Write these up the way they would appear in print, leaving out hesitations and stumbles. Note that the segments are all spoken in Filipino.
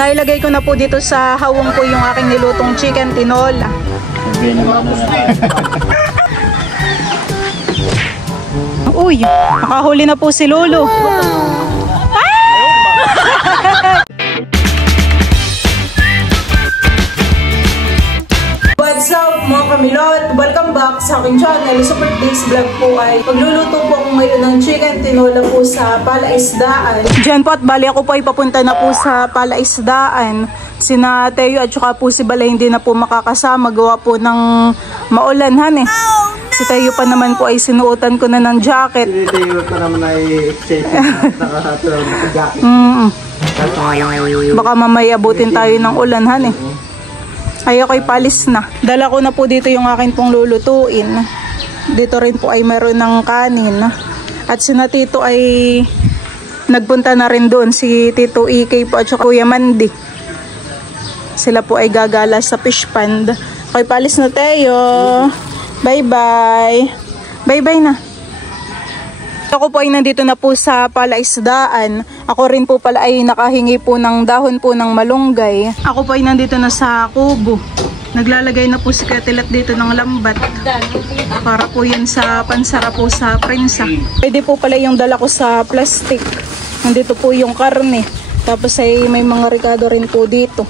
Nailagay ko na po dito sa hawang ko yung aking nilutong chicken tinola. Uy, nakahuli na po si Lolo. What's up mga kamilot? Welcome back sa aking channel. Sa today's vlog po ay magluluto po ako ngayon ng chicken tinola po sa palaisdaan. Diyan po at bali ako po ay papunta na po sa palaisdaan. Sina Teo at saka po si Bala hindi na po makakasama. Gawa po ng maulanhan eh. Si Teo pa naman po ay sinuotan ko na ng jacket. Si Teo pa naman ay nakahatulog ng jacket. Baka mamaya abutin tayo ng ulanhan eh. Ay ako'y palis na. Dala ko na po dito yung akin pong lulutuin. Dito rin po ay meron ng kanin. At si na Tito ay nagpunta na rin doon. Si Tito EK po at saka Kuya Mandy. Sila po ay gagala sa fish pond. Ako'y palis na Teo. Bye bye. Bye bye na. Ako po ay nandito na po sa palaisdaan. Ako rin po pala ay nakahingi po ng dahon po ng malunggay. Ako po ay nandito na sa kubo. Naglalagay na po si Katilat dito ng lambat. Para po yan sa pansara po sa prensa. Pwede po pala yung dala ko sa plastic. Nandito po yung karne. Tapos ay may mga ricado rin po dito.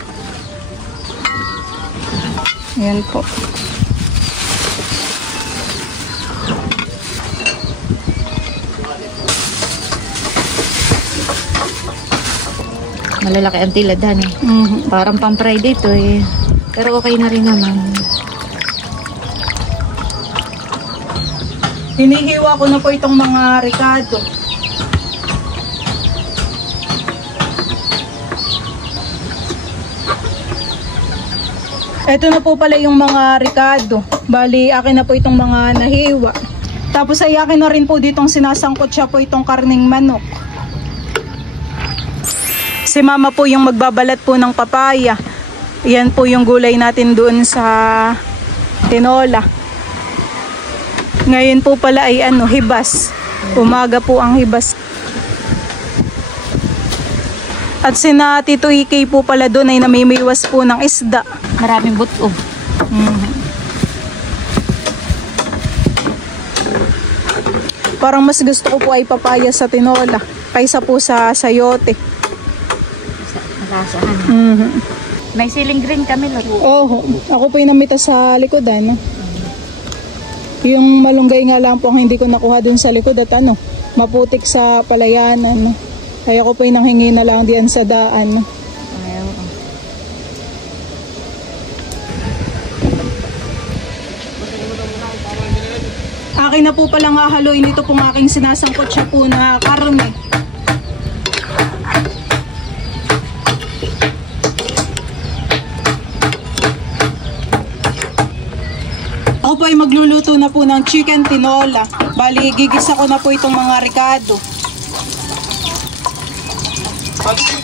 Ayan po. Malalaki ang tilad eh. Parang pang-fry dito eh. Pero okay na rin naman. Hinihiwa ko na po itong mga ricado. Ito na po pala yung mga ricado. Bali, akin na po itong mga nahiwa. Tapos ay akin na rin po ditong sinasangkot siya po itong karning manok. Si Mama po yung magbabalat po ng papaya. Yan po yung gulay natin doon sa tinola. Ngayon po pala ay hibas. Umaga po ang hibas. At sina Tito EK po pala doon ay namimiwas po ng isda. Maraming buto. Parang mas gusto ko po ay papaya sa tinola kaysa po sa sayote. May siling green kami lang. Oo, ako po yung namita sa likodan. Yung malunggay nga lang po ang hindi ko nakuha dun sa likod at maputik sa palayanan. Kaya ako po yung nanghingi na lang diyan sa daan. Akin na po palang hahaluin ito pong aking sinasangkot siya po na karne. Ako po ay magluluto na po ng chicken tinola. Bali, gigisa ko na po itong mga ricado.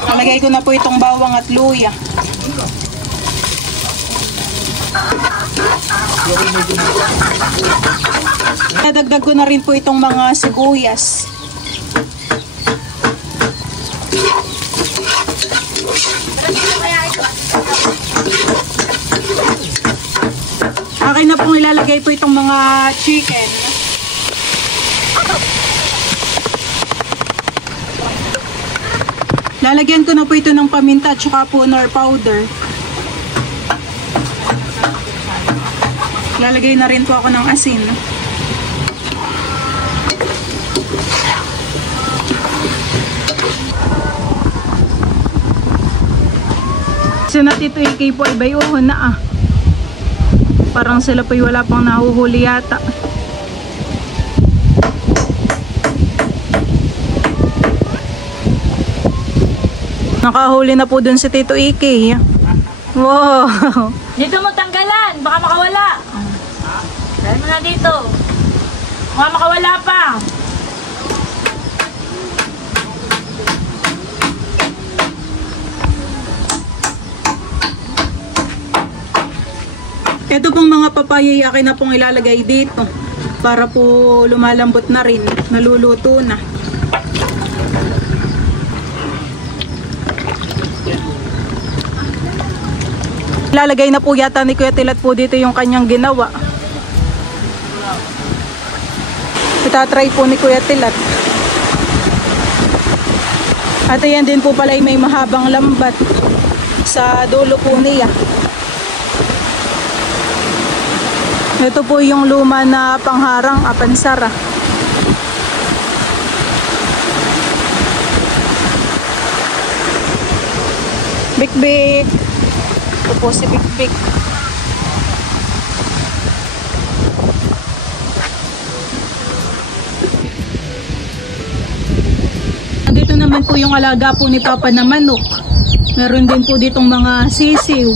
Nalagay ko na po itong bawang at luya. Nadagdag ko na rin po itong mga sibuyas. Akin na pong ilalagay po itong mga chicken. Lalagyan ko na po ito ng paminta at saka po nor powder. Lalagay na rin po ako ng asin. So na Tito EK po ay bayuhon na Parang sila po'y wala pang nahuhuli yata. Nakahuli na po dun si Tito EK. Wow! Dito mo tanggalan, baka makawala. Dahil mo na dito. Baka makawala pa. Ito pong mga papaya akin na pong ilalagay dito para po lumalambot na rin, naluluto na. Lalagay na po yata ni Kuya Tilat po dito yung kanyang ginawa. Itatry po ni Kuya Tilat. At ayan din po pala ay may mahabang lambat sa dulo po niya. Ito po yung luma na pangharang apansara. Bik-bik. Ito po si Bik-bik. Dito naman po yung alaga po ni Papa na manok. Meron din po ditong mga sisiw.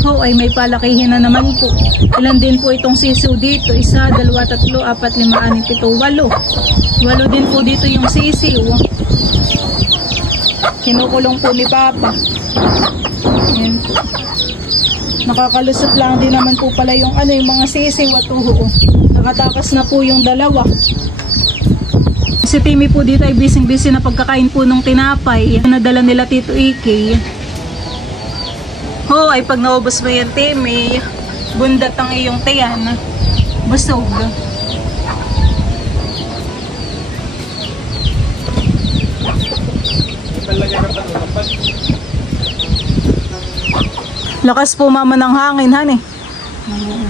Ay may palakihin na naman po. Ilan din po itong sisiw dito? 1, 2, 3, 4, 5, 6, 7, 8. 8 din po dito yung sisiw. Kinukulong po ni Papa. Ayan. Nakakalusot lang din naman po pala yung yung mga sisiw at uho. Nakatakas na po yung dalawa. Si Timmy po dito ay busy na pagkakain po ng tinapay. Nadala nila Tito Iki. Ay pag naubos mo yan, Timmy, bundat ang iyong tiyan. Busog. Lakas po mama ng hangin, han eh.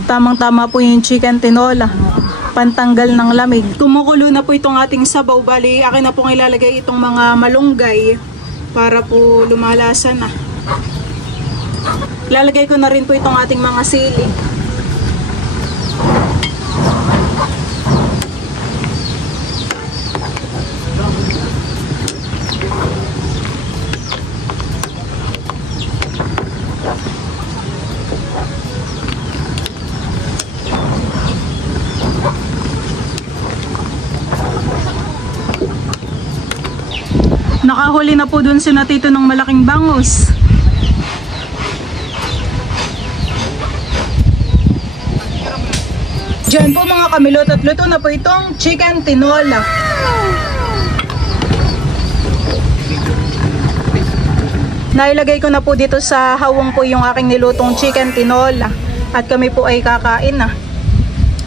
Tamang-tama po yung chicken tinola. Pantanggal ng lamig. Kumukulo na po itong ating sabaw. Bali, akin na pong ilalagay itong mga malunggay para po lumalasa na. Ilalagay ko na rin po itong ating mga sili. Nakahuli na po dun si Natito ng malaking bangus. Diyan po mga kamilot at luto na po itong chicken tinola. Nailagay ko na po dito sa hawang po yung aking nilutong chicken tinola. At kami po ay kakain na.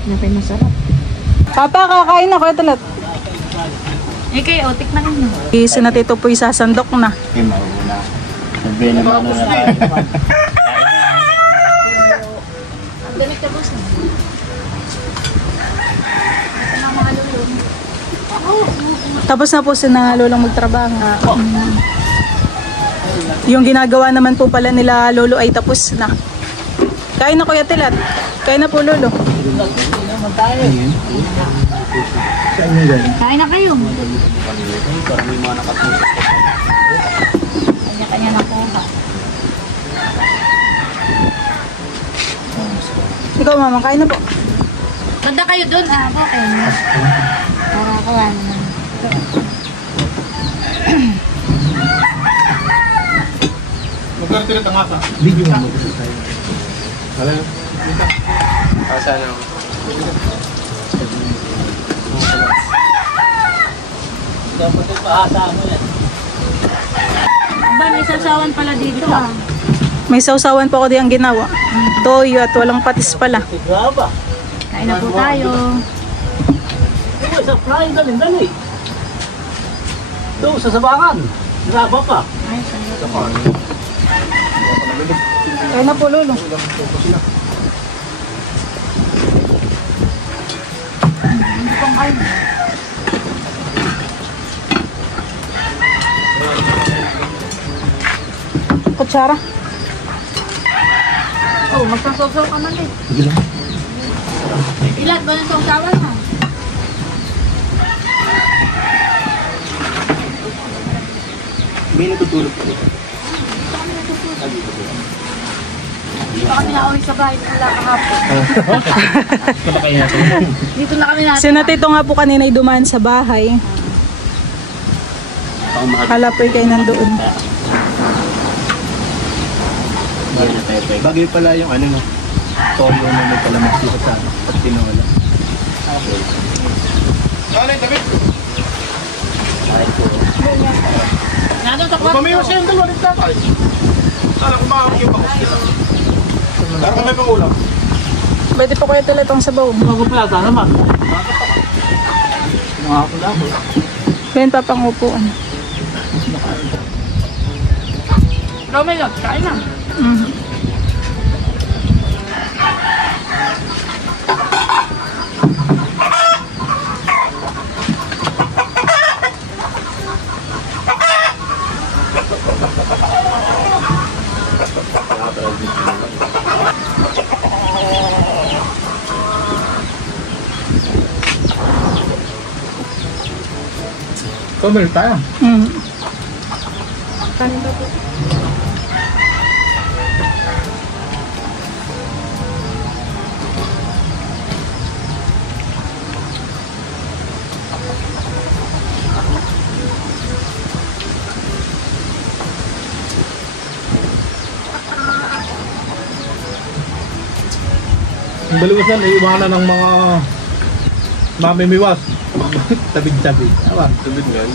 Napay masarap. Papa, kakain na Kuya Tilat. Kayo, tikman mo. Si Natito po isasandok na. Okay, mauna. Sabi naman na tayo. Ang ganit ka boss na. Tapos na po si na Lolong magtrabaho. Yung ginagawa naman po pala nila Lolo ay tapos na. Kain na Kuya Tilat. Kain na po Lolo. Kain na kayo. Kanya-kanya na po ba? Ikaw mama, kain na po. Banda kayo doon. Okay. Para ako naman. Magkano tinatanga ka? Video mo tayo. Alam mo? Sana ako. Dapat ito paasa mo yan. Ba, may sasawan pala dito May sausawan po ako di ang ginawa. Toyo at walang patis pala. Kain na po tayo. Ito, sa fry, dali. Ito, sa sabangan. Graba pa. Kain na po Lolo. Hindi pang kain. Kutsara. Magsasaw-saw ka man eh. Sige lang. Ilan ba ng sausawan ha? May natutulog ko. Dito kami na-uwi sa bahay mula kahapon. Dito na kami natin. Si Natito nga po kanina ay dumaan sa bahay. Hala po kayo nandoon. Bagay pala yung ano no. Toyo na may kalamas dito sa at tinola. Ano yung tabi? Nandun sa kwarto. Pamiyo siya yung dalawa nito tayo. Sana kumakak yung bakos nila. Saan kami pangulam? Pwede po kayo tulit ang sabaw. Magupilata naman. Nakakula ko. Yan papangupuan. Romelo, kain na. Tumil tayo. Kanin ba po? Ang baliwasan ay iwanan ng mga mamimiwas. Tabig-tabig. Awa. Tabig nga.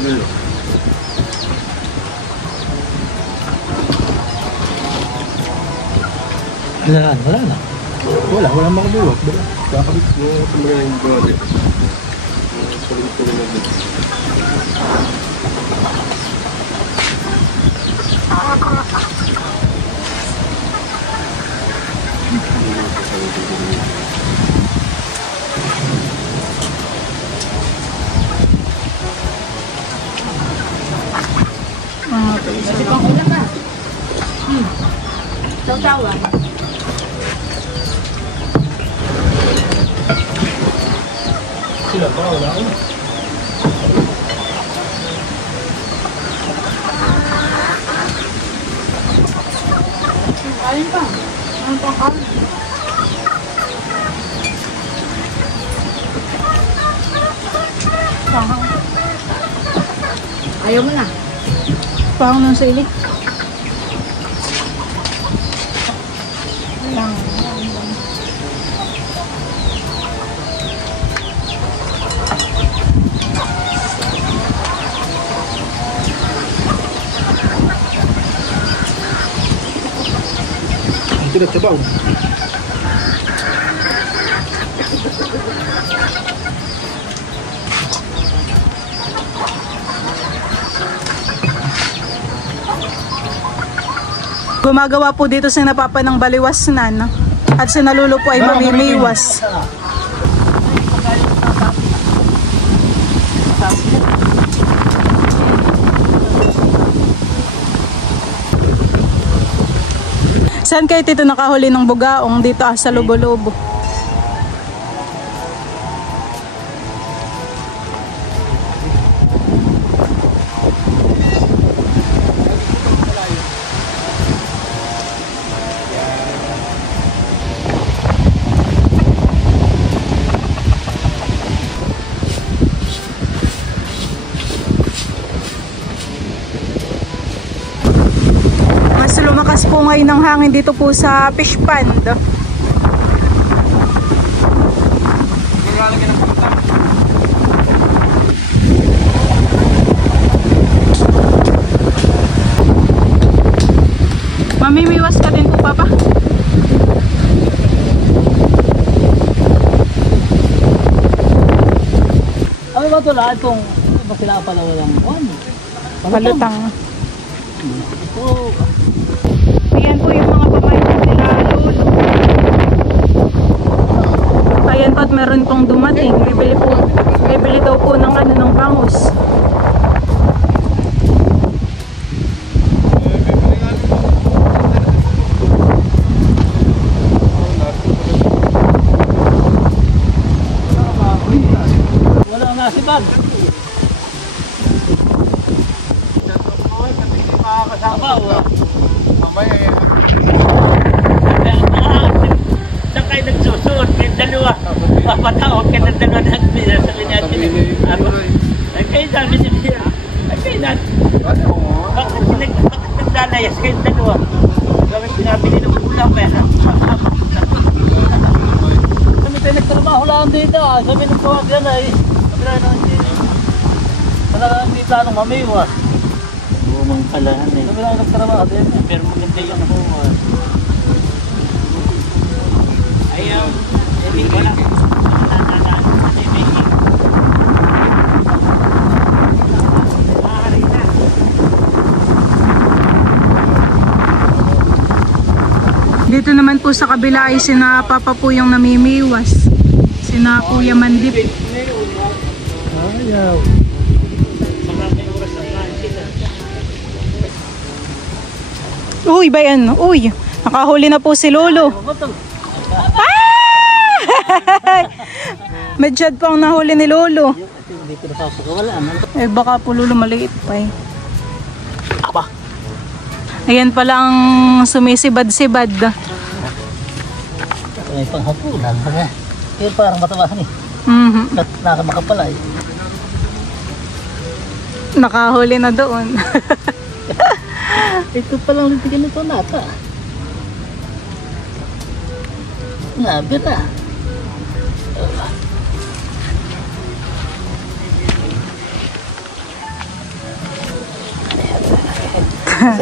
Wala na. Wala mga buwat. Kakabit mo mga yung buwat. Tuloy-tuloy na dito. Kasi pang ulam na. Tawa-tawa. Sila pa, wala ko. Kain pa. Ano pang kain? Ayaw mo na. Pahang ng sili. Ang tilat sa baw. Gumagawa po dito si Napapa ng baliwasnan. At si Nalulo po ay mamimiwas. Saan kayo dito nakahuli ng bugaong? Dito sa Lubo-Lubo. Lumakas po ngayon ng hangin dito po sa fish pond. Mamimiwas ka din po, Papa? Ano ba ito lahat kung ba sila pala walang Palutang. Ito. Ayan po yung mga pamay nila Lolo. Ayan po at meron pong dumating. Bibili daw po ng ano ng bangus. Wala nga si Bag. Kasama mamaya saan kayo nagsusuot kayo dalawa papatawag ka ng dalawa natin sabi natin ay kayo dami siya ay kayo natin bakit nagdalayas kayo dalawa gawin pinabili ng ulam kami tayo nagtrabaho lang dito sabi ng tawag yan ay talagang hindi plano mamiwas palahan eh. Sabi lang nagtrabaho din. Pero maganda yung Dito naman po sa kabila ay sina Papa po yung namimiwas. Sina Kuya Mandip. Ayaw. Uy, ba yan? Uy, nakahuli na po si Lolo. Ah! Medyad po ang nahuli ni Lolo. Hindi ko napapagawala. Eh baka po Lolo maliit pa eh. Aba. Ayan pala ang sumisibad-sibad. May panghapunan. Pero parang matabahan eh. At nakamakapala eh. Nakahuli na doon. Ito palang nitigan nito nata. Nabit ah.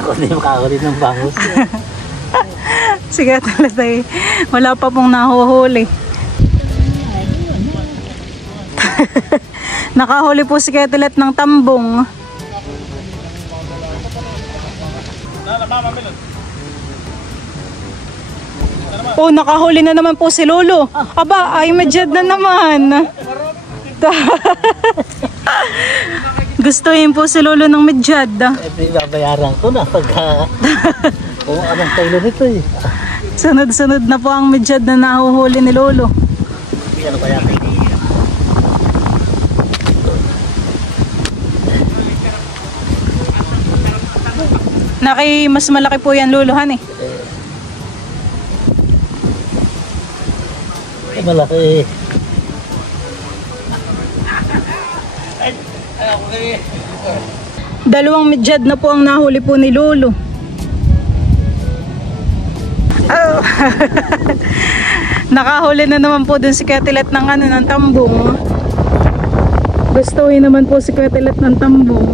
Ako hindi makakahuli ng bangus. Sige talaga eh. Wala pa pong nahuhuli. Nakahuli po si Ketelet ng tambong. Oh, nakahuli na naman po si Lolo. Aba, ay medyad na naman. Gustuhin po si Lolo ng medyad. Eh, babayaran ko na pag kung anong tayo nito eh. Sunod-sunod na po ang medyad na nahuhuli ni Lolo. Ano kaya kayo? Mas malaki po yan Lolohan eh. Malaki. Dalawang medyad na po ang nahuli po ni Lolo. Oh. Nakahuli na naman po dun si Ketelet ng ng tambong. Gustuhin naman po si Ketelet ng tambong.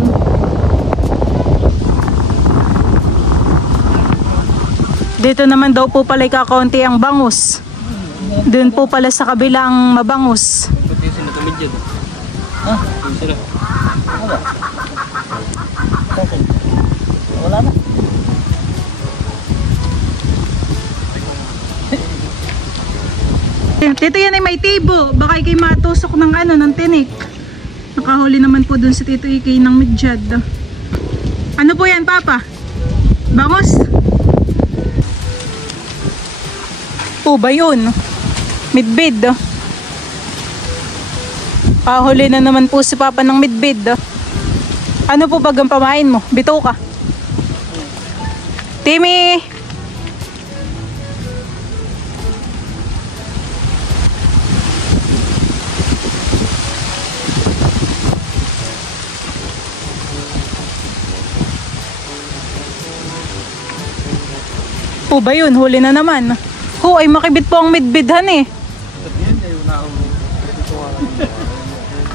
Dito naman daw po pala kakaunti ang bangus. Doon po pala sa kabilang mabangus. Putisin na kami dyan. Ha? Sila. Wala. Wala na. Tito yan ay may tibo. Baka ikay matusok ng ng tinik. Nakahuli naman po doon si Tito Ikay ng medyad. Ano po yan Papa? Bangus? Po ba yun? Midbid. Kahuli na naman po si Papa ng midbid. Ano po bagang pamain mo? Bito ka. Timmy! Po ba yun? Huli na naman. Ho, ay makibit po ang midbidhan eh.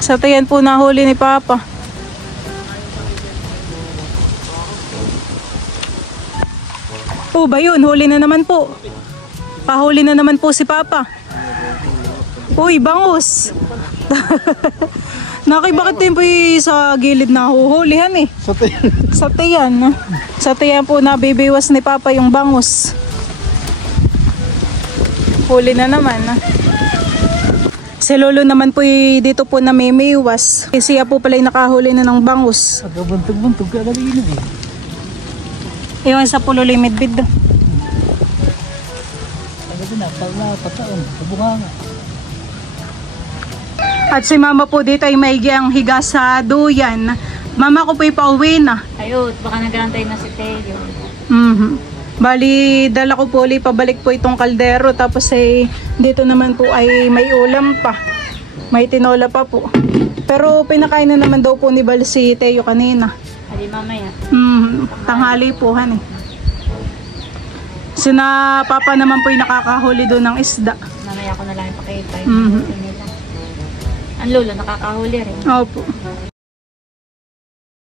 Sa tayan po nahuli ni Papa. Po ba yun? Huli na naman po. Pahuli na naman po si Papa. Uy, bangus. Naki, bakit din po sa gilid na huhulihan eh? Sa tayan. Sa tayan po nabibiwas ni Papa yung bangus. Huli na naman. Si Lolo naman po dito po namimiwas. Siya po pala nakahuli na ng bangus. Pagkabuntog-buntog ka lang yun eh. Yung sa pulo limit bid. Talaga na, pataon, kabunganga. At si Mama po dito ay maigi ang higa sa duyan. Mama ko po ipauwi na. Ayun, baka nagantay na si Teo. Bali, dala ko po ulit pabalik po itong kaldero. Tapos dito naman po ay may ulam pa. May tinola pa po. Pero pinakain na naman daw po ni Bal si Teo kanina. Hali mamaya. Tanghali po han eh. Sina Papa naman po yung nakakahuli doon ng isda. Mamaya ko na lang ipakita. Ang lolo nakakahuli rin. Opo.